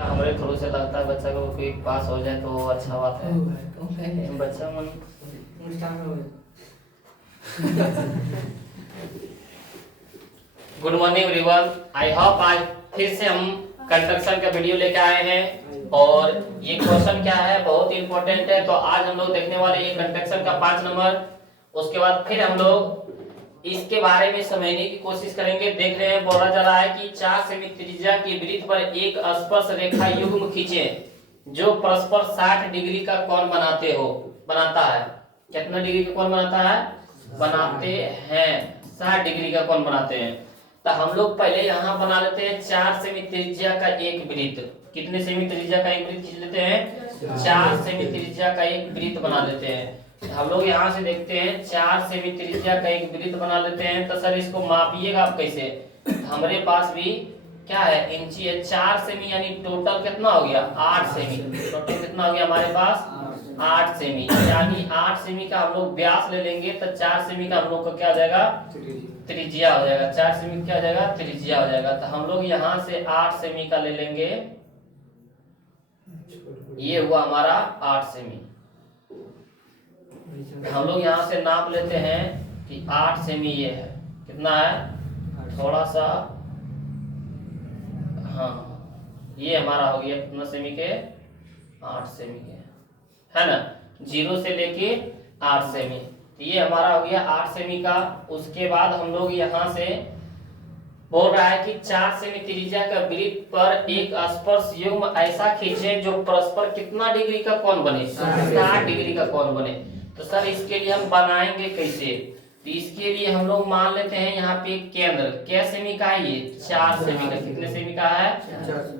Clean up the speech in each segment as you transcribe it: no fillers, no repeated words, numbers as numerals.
हमारे थ्रू से लगता है बच्चा को कोई पास हो जाए तो अच्छा बात है। बच्चा मन good morning everyone, I hope आज फिर से हम कंस्ट्रक्शन का वीडियो लेके आए हैं और ये क्वेश्चन क्या है बहुत इंपॉर्टेंट है। तो आज हम लोग देखने वाले ये कंस्ट्रक्शन का 5 नंबर। उसके बाद फिर हम लोग इसके बारे में समझने की कोशिश करेंगे। देख रहे हैं बोला जा रहा है कि 4 सेमी त्रिज्या की वृत्त पर एक स्पर्श रेखा युग्म खींचें जो परस्पर 60 डिग्री का कोण बनाता है। कितना डिग्री का कोण बनाता है? बनाते हैं 60 डिग्री का कोण बनाते हैं। तो हम लोग पहले यहाँ बना लेते हैं 4 सेमी त्रिज्या का एक वृत्त। कितने सेमी त्रिज्या का एक वृत्त खींच लेते हैं? 4 सेमी त्रिज्या का एक वृत्त बना लेते हैं। हम लोग यहाँ से देखते हैं 4 सेमी त्रिज्या का एक वृत्त बना लेते हैं। तो सर इसको मापिएगा आप कैसे? हमारे पास भी क्या है इंची है। 4 सेमी यानी टोटल कितना हो गया? 8 सेमी। टोटल कितना हो गया हमारे पास? 8 सेमी। यानी 8 सेमी का हम लोग व्यास ले लेंगे तो 4 सेमी का हम लोग का क्या हो जाएगा? त्रिज्या हो जाएगा। 4 सेमी क्या हो जाएगा? त्रिज्या हो जाएगा। तो हम लोग यहाँ से 8 सेमी का ले लेंगे। ये हुआ हमारा 8 सेमी। हम लोग यहाँ से नाप लेते हैं कि 8 सेमी ये है। कितना है? थोड़ा सा हाँ, ये हमारा हो गया कितना सेमी के? 8 सेमी के, है ना। 0 से लेके 8 सेमी, तो ये हमारा हो गया 8 सेमी का। उसके बाद हम लोग यहाँ से बोल रहा है कि 4 सेमी त्रिज्या का वृत्त पर एक स्पर्श युग्म ऐसा खींचे जो परस्पर कितना डिग्री का कोण बने? 60 डिग्री का कोण बने। तो सर इसके लिए हम बनाएंगे कैसे? तो इसके लिए हम लोग मान लेते हैं यहाँ पे केंद्र क्या सेमी का है? ये 4 सेमी का। कितने सेमी का है?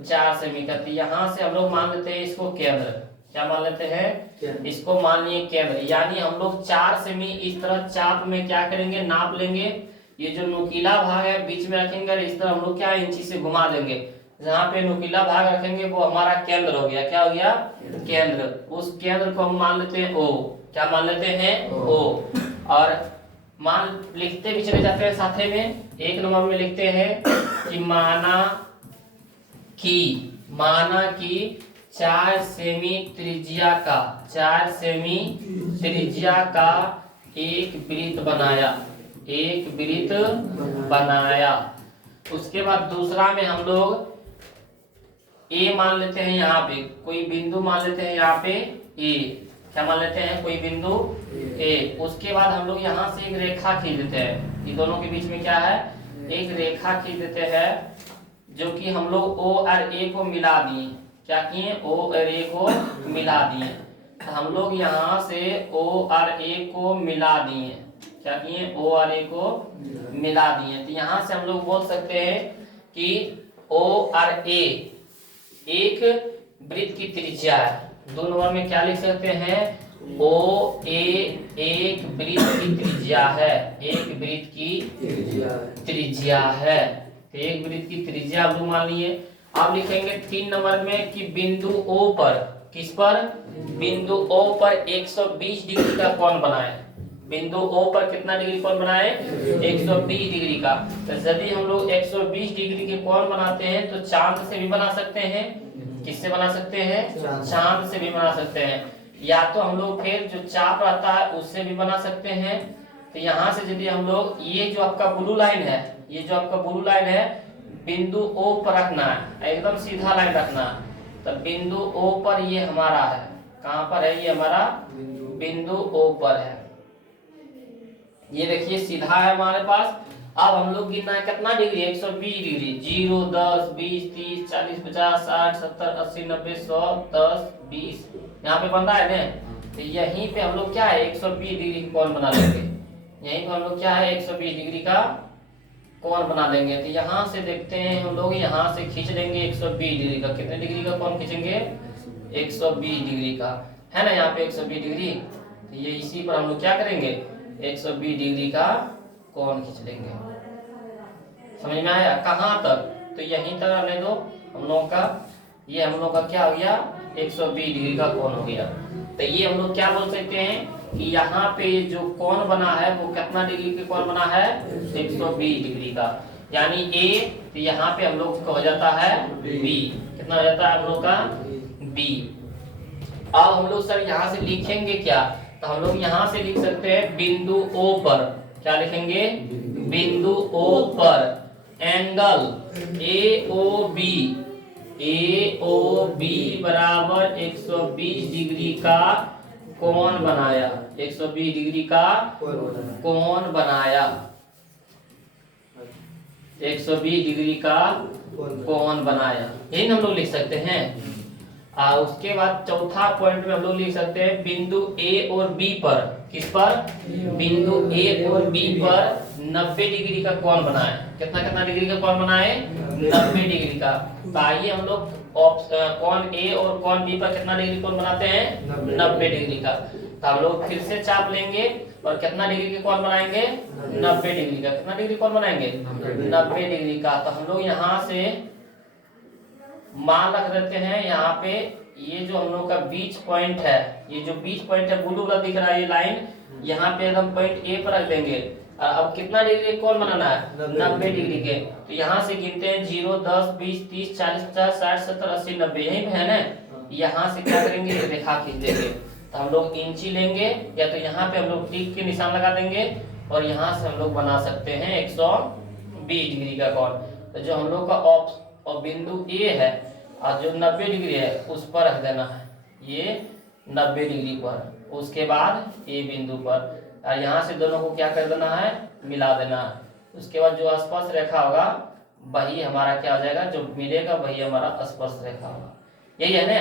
4 सेमी का। तो यहाँ से हम लोग मान लेते हैं इसको केंद्र। क्या मान लेते हैं? इसको मान लिए केंद्र। यानी हम लोग 4 सेमी इस तरह चाप में क्या करेंगे? नाप लेंगे। ये जो नुकीला भाग है बीच में रखेंगे और इस तरह हम लोग क्या इंची से घुमा देंगे। जहाँ पे नुकीला भाग रखेंगे वो हमारा केंद्र हो गया। क्या हो गया? केंद्र। उस केंद्र को हम मान लेते हैं O। क्या मान लेते हैं? O। और मान लिखते भी चले जाते हैं साथे में। 1 नंबर में लिखते हैं कि माना कि 4 सेमी त्रिज्या का एक वृत्त बनाया। उसके बाद दूसरा में हम लोग A मान लेते हैं। यहाँ पे कोई बिंदु मान लेते हैं। यहाँ पे A क्या मान लेते हैं? कोई बिंदु A। उसके बाद हम लोग यहाँ से एक रेखा खींच देते हैं। ये दोनों के बीच में क्या है? एक रेखा खींच देते हैं जो कि हम लोग O और A को मिला दिए। क्या किए? O और A को मिला दिए। तो हम लोग यहाँ से O और A को मिला दिए। क्या किए? O और A को मिला दिए। तो यहाँ से हम लोग बोल सकते हैं कि O और A एक वृत्त की त्रिज्या है। 2 नंबर में क्या लिख सकते हैं? O A एक वृत्त की त्रिज्या है। एक वृत्त की त्रिज्या है। तो एक वृत्त की त्रिज्या हम लोग मान लिए। अब लिखेंगे 3 नंबर में कि बिंदु O पर, किस पर? बिंदु O पर 120 डिग्री का कोण बनाए। बिंदु O पर कितना डिग्री कोण बनाए? 120 डिग्री का। तो यदि हम लोग 120 डिग्री के कोण बनाते हैं तो चांद से भी बना सकते हैं। किससे बना सकते हैं? चांद से भी बना सकते हैं। या तो हम लोग फिर जो चाप रहता है उससे भी बना सकते हैं। तो यहाँ से यदि हम लोग ये जो आपका ब्लू लाइन है, बिंदु O पर रखना है। एकदम सीधा लाइन रखना है। तो बिंदु O पर ये हमारा है। कहाँ पर है? ये हमारा बिंदु O पर है। ये देखिए सीधा है हमारे पास। अब हम लोग गिनना है कितना डिग्री? 120 डिग्री। 0 10 20 30 40 50 60 70 80 90 100 10 20 यहाँ पे बन रहा है ना। तो यहीं पे हम लोग क्या है? 120 डिग्री कोण बना लेंगे। यहीं पे हम लोग क्या है? 120 डिग्री का कोण बना लेंगे। तो यहाँ से देखते हैं हम लोग यहाँ से खींच लेंगे 120 डिग्री का। कितने डिग्री का कोण खींचेंगे? 120 डिग्री का, है ना। यहाँ पे 120 डिग्री। तो ये इसी पर हम लोग क्या करेंगे? 120 डिग्री का कोण खींच लेंगे। समझ में आया? कहाँ तक? तो यहीं तक रहने दो हम लोगों का। ये हम लोग का क्या हो गया? 120 डिग्री का कोण हो गया। तो ये हम लोग क्या बोल सकते हैं कि यहाँ पे जो कोण बना है वो कितना डिग्री के कोण बना है? 120 डिग्री का। यानी A, तो यहाँ पे हम लोग का हो जाता है B। कितना हो जाता है हम लोग का बी। अब हम लोग सर यहाँ से लिखेंगे क्या, तो हम लोग यहाँ से लिख सकते हैं बिंदु ओ पर, क्या लिखेंगे, बिंदु ओ पर एंगल AOB बराबर 120 डिग्री का कोण बनाया, 120 डिग्री का कोण बनाया, 120 डिग्री का कोण बनाया, यही हम लोग लिख सकते हैं। उसके बाद चौथा पॉइंट में हम लोग लिख सकते हैं बिंदु A और B पर, किस पर, बिंदु A और B पर 90 डिग्री का कोण बनाए। कितना कितना डिग्री का कोण बनाए, 90 डिग्री का। तो आइए हम लोग कोण A और कोण B पर कितना डिग्री कोण बनाते हैं, 90 डिग्री का। तो हम लोग फिर से चाप लेंगे और कितना डिग्री का कोण बनाएंगे, 90 डिग्री का। कितना डिग्री कोण बनाएंगे, 90 डिग्री का। तो हम लोग यहाँ से मान रख देते हैं, यहाँ पे ये जो हम लोग का बीच पॉइंट है, ये जो बीच पॉइंट है ब्लू वाला दिख रहा है ये लाइन, यहाँ पे हम पॉइंट ए पर रख देंगे। अब कितना डिग्री कोण बनाना है, 90 डिग्री के। तो यहाँ से गिनते हैं 0 10 20 30 40 50 60 70 80 90, यही पे है ना। यहाँ से क्या करेंगे, रेखा खींच देंगे। तो हम लोग इंची लेंगे या तो यहाँ पे हम लोग टिक के निशान लगा देंगे और यहाँ से हम लोग बना सकते हैं 120 डिग्री का कोण। तो जो हम लोग का और बिंदु ए है और जो 90 डिग्री है उस पर रख देना है, ये 90 डिग्री पर। उसके बाद ए बिंदु पर और यहाँ से दोनों को क्या कर देना है, मिला देना है। उसके बाद जो स्पर्श रेखा होगा वही हमारा क्या हो जाएगा, जो मिलेगा वही हमारा स्पर्श रेखा होगा। यही है ना,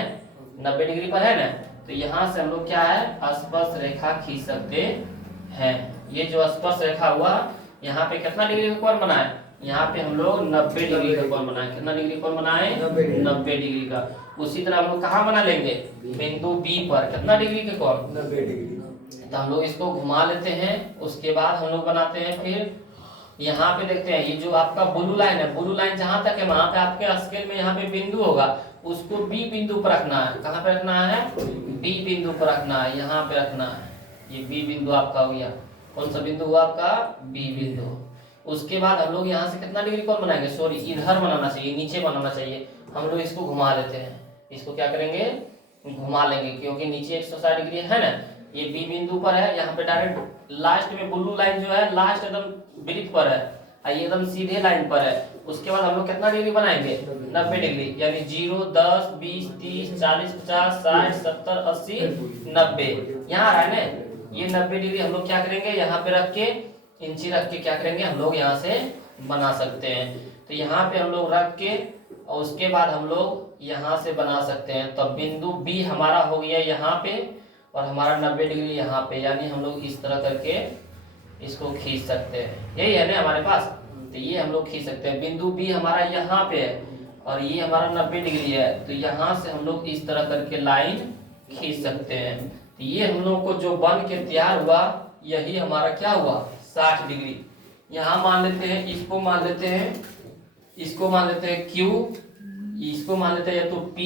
90 डिग्री पर है ना। तो यहाँ से हम लोग क्या है, स्पर्श रेखा खींच सकते हैं। ये जो स्पर्श रेखा हुआ, यहाँ पे कितना डिग्री का कोण बना है, यहाँ पे हम लोग 90 डिग्री का कोण बनाए। कितना डिग्री कोण बनाए, 90 डिग्री का। उसी तरह हम लोग कहाँ बना लेंगे, बिंदु बी पर कितना डिग्री का कोण, 90 डिग्री। तो हम लोग इसको घुमा लेते हैं। उसके बाद हम लोग बनाते हैं, फिर यहाँ पे देखते हैं ये जो आपका ब्लू लाइन है, ब्लू लाइन जहाँ तक है वहां पे आपके स्केल में यहाँ पे बिंदु होगा, उसको बी बिंदु पर रखना है। कहाँ पे रखना है, बी बिंदु पर रखना है, यहाँ पे रखना है। ये बी बिंदु आपका हो गया। कौन सा बिंदु हुआ आपका, बी बिंदु। उसके बाद हम लोग यहाँ से कितना डिग्री कोण बनाएंगे, सॉरी इधर बनाना चाहिए, नीचे बनाना चाहिए। हम लोग इसको घुमा लेते हैं, इसको क्या करेंगे, घुमा लेंगे, क्योंकि नीचे 160 डिग्री है ना। ये बी बिंदु पर है, यहाँ पे डायरेक्ट लास्ट में ब्लू लाइन जो है लास्ट एकदम वृत्त पर है, ये एकदम सीधे लाइन पर है। उसके बाद हम लोग कितना डिग्री बनाएंगे, 90 डिग्री, यानी 0 10 20 30 40 50 60 70 80 90, यहाँ आ रहा है ना। ये 90 डिग्री हम लोग क्या करेंगे, यहाँ पे रख के इंची रख के क्या करेंगे, हम लोग यहाँ से बना सकते हैं। तो यहाँ पे हम लोग रख के और उसके बाद हम लोग यहाँ से बना सकते हैं। तो बिंदु बी हमारा हो गया यहाँ पे और हमारा 90 डिग्री यहाँ पे, यानी हम लोग इस तरह करके इसको खींच सकते हैं। यही है ना हमारे पास। तो ये हम लोग खींच सकते हैं। बिंदु बी हमारा यहाँ पे है और ये हमारा 90 डिग्री है, तो यहाँ से हम लोग इस तरह करके लाइन खींच सकते हैं। तो ये हम लोग को जो बन के तैयार हुआ, यही हमारा क्या हुआ, 60 डिग्री। यहाँ मान लेते हैं, इसको मान लेते हैं, इसको मान लेते हैं Q, इसको मान लेते हैं या तो P,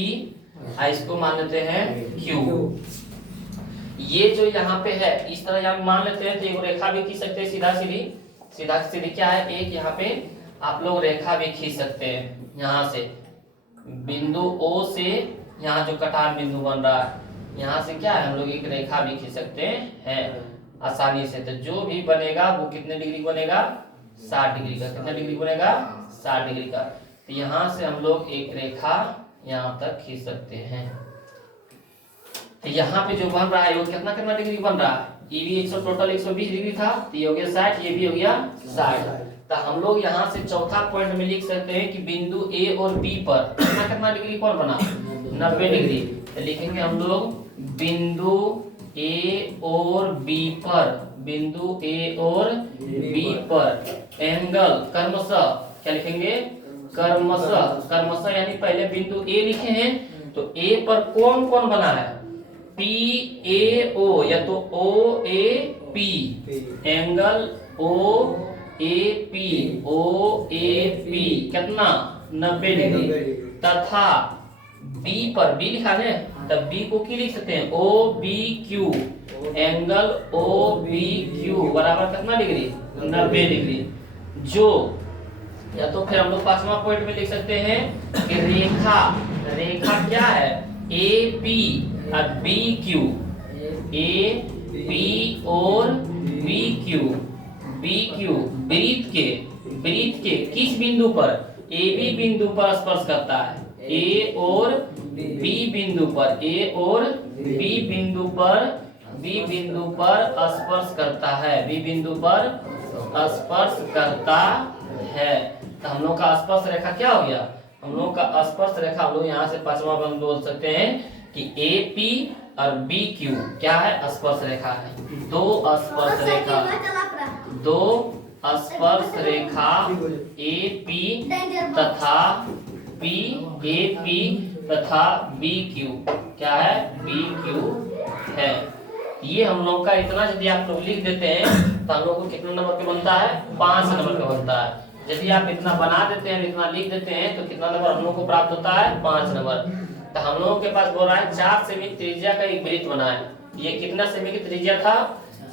इसको मान लेते हैं Q। ये जो यहाँ पे है इस तरह यहाँ मान लेते हैं। तो एक रेखा भी खींच सकते हैं, सीधा सीधी, सीधा सीधी क्या है, एक यहाँ पे आप लोग रेखा भी खींच सकते हैं। यहाँ से बिंदु O से यहाँ जो कटान बिंदु बन रहा है, यहाँ से क्या है, हम लोग एक रेखा भी खींच सकते हैं आसानी से। तो जो भी बनेगा वो कितने डिग्री बनेगा, 60 डिग्री का। कितना डिग्री बनेगा, 60 डिग्री का। तो यहाँ से हम लोग एक रेखा यहाँ तक खींच सकते हैं। तो यहाँ पे जो बन रहा है वो कितना कितना डिग्री बन रहा है, ये भी 100 टोटल 120 डिग्री था, तो ये हो गया 60, ये भी हो गया 60। तो हम लोग यहाँ से चौथा पॉइंट में लिख सकते हैं कि बिंदु ए और बी पर कितना कितना डिग्री कोण बना, 90 डिग्री। तो लिखेंगे हम लोग बिंदु ए और बी पर, बिंदु ए और बी पर एंगल क्रमशः, क्या लिखेंगे, क्रमशः, क्रमशः यानी पहले बिंदु ए लिखे हैं तो ए पर कौन कौन बना है, पी ए ओ या तो O A P, angle O A P, O A P कितना 90 डिग्री। तथा बी पर, बी लिखा है तब बी को क्या लिख सकते हैं, O B Q, angle O B Q बराबर कितना डिग्री, 90 डिग्री। जो या तो फिर हम लोग 5वां पॉइंट में लिख सकते हैं कि रेखा, रेखा क्या है ए पी और बी क्यू, ए पी और बी क्यू, बी क्यू वृत्त के किस बिंदु पर, ए बी बिंदु पर स्पर्श करता है, ए और बी बिंदु पर, ए और बी बिंदु पर, बी बिंदु पर स्पर्श करता है, बी बिंदु पर स्पर्श करता है। तो हम लोग का स्पर्श रेखा क्या हो गया, हम लोग का स्पर्श रेखा हम लोग यहाँ से पांचवा बंद बोल सकते हैं कि ए पी और बी क्यू क्या है, स्पर्श रेखा है। दो स्पर्श रेखा ए पी तथा बी, ए पी तथा बी क्यू क्या है, बी क्यू है। ये हम लोग का इतना यदि आप लोग लिख देते हैं तो हम लोग को कितना नंबर का बनता है, 5 नंबर का बनता है। यदि आप इतना बना देते हैं, इतना लिख देते हैं तो कितना नंबर हम लोग को प्राप्त होता है, 5 नंबर। तो हम लोगों के पास बोल रहा है 4 सेमी त्रिज्या का एक वृत्त बनाए। ये कितना सेमी की त्रिज्या था,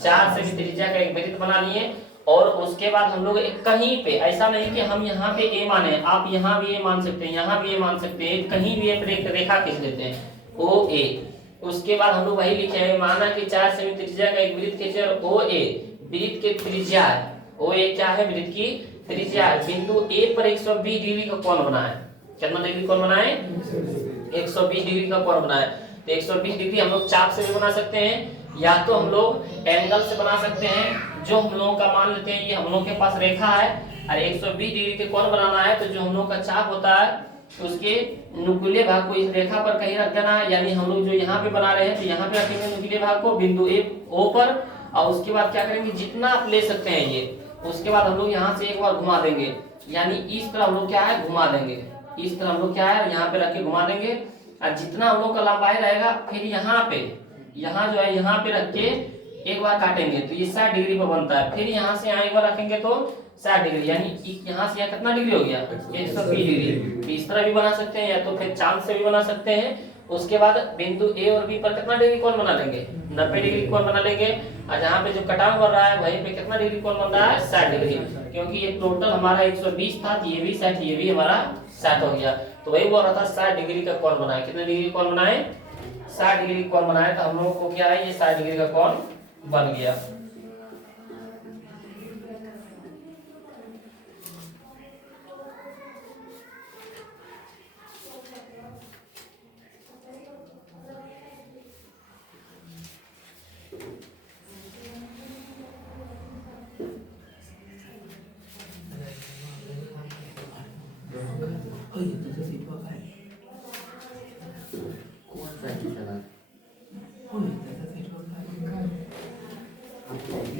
4 सेमी त्रिज्या का एक वृत्त बना लिए। और उसके बाद हम लोग एक कहीं पे, ऐसा नहीं कि हम यहाँ पे ए माने, आप यहाँ भी ए मान सकते हैं, यहाँ भी ए मान सकते हैं, कहीं भी एक रेखा खींच लेते हैं ओ ए। उसके बाद हम लोग वही लिखे हैं, माना कि 4 सेमी त्रिज्या का एक वृत्त खींचे और ओ ए वृत्त की त्रिज्या है, ओ ए क्या है, वृत्त की त्रिज्या है। बिंदु ए पर 120 डिग्री का कोण बनाए। कितना डिग्री कोण बनाए, 120 डिग्री का कोण बनाए। तो 120 डिग्री हम लोग चाप से भी बना सकते हैं, या तो हम लोग एंगल से बना सकते हैं। जो हम लोगों का मान लेते हैं ये हम लोग के पास रेखा है और 120 डिग्री के कोण बनाना है, तो जो हम लोग का चाप होता है उसके नुकीले भाग को इस रेखा पर कहीं रख देना है। यानी हम लोग जो यहाँ पे बना रहे हैं तो यहाँ पे रखेंगे नुकीले भाग को बिंदु ए ओ पर, और उसके बाद क्या करेंगे, जितना आप ले सकते हैं ये, उसके बाद हम लोग यहाँ से एक बार घुमा देंगे। यानी इस तरह हम लोग क्या है, घुमा देंगे, इस तरह हम लोग क्या है यहाँ पे रख के घुमा देंगे। और जितना हम लोग का लंबाई रहेगा फिर यहाँ पे, यहाँ जो है यहाँ पे रख के एक बार काटेंगे तो ये 60 डिग्री पर बनता है। फिर यहाँ से यहाँ एक बार रखेंगे तो 60 डिग्री, यानी यहाँ से यहाँ कितना डिग्री हो गया, 120 डिग्री। इस तरह भी बना सकते हैं, या तो फिर चांद से भी बना सकते हैं। उसके बाद बिंदु ए और बी पर कितना डिग्री कोण बना लेंगे, 90 डिग्री कोण बना लेंगे। और जहाँ पे जो कटाव बन रहा है वहीं पे कितना डिग्री कोण बन रहा है, 60 डिग्री। क्योंकि ये टोटल हमारा 120 था, ये भी 60, ये भी हमारा 60 हो गया। तो वही बोल रहा था 60 डिग्री का कोण बनाए। कितने डिग्री कोण बनाए, 60 डिग्री कोण बनाए। तो हम लोगों को क्या है, ये 60 डिग्री का कोण बन गया।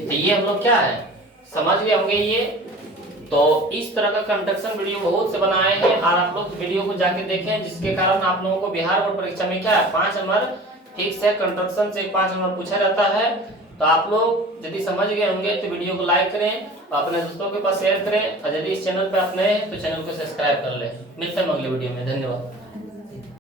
तो ये हम लोग क्या है, समझ गए होंगे ये। तो इस तरह का कंस्ट्रक्शन वीडियो बहुत से बनाए हैं और आप लोग वीडियो को जाके देखें, जिसके कारण आप लोगों को बिहार बोर्ड परीक्षा में क्या है, 5 नंबर फिक्स है। कंस्ट्रक्शन से 5 नंबर पूछा जाता है। तो आप लोग यदि समझ गए होंगे तो वीडियो को लाइक करें, अपने दोस्तों के पास शेयर करें, और यदि इस चैनल पर आप नए हैं तो चैनल को सब्सक्राइब कर लें। मिलते हैं अगले वीडियो में, धन्यवाद।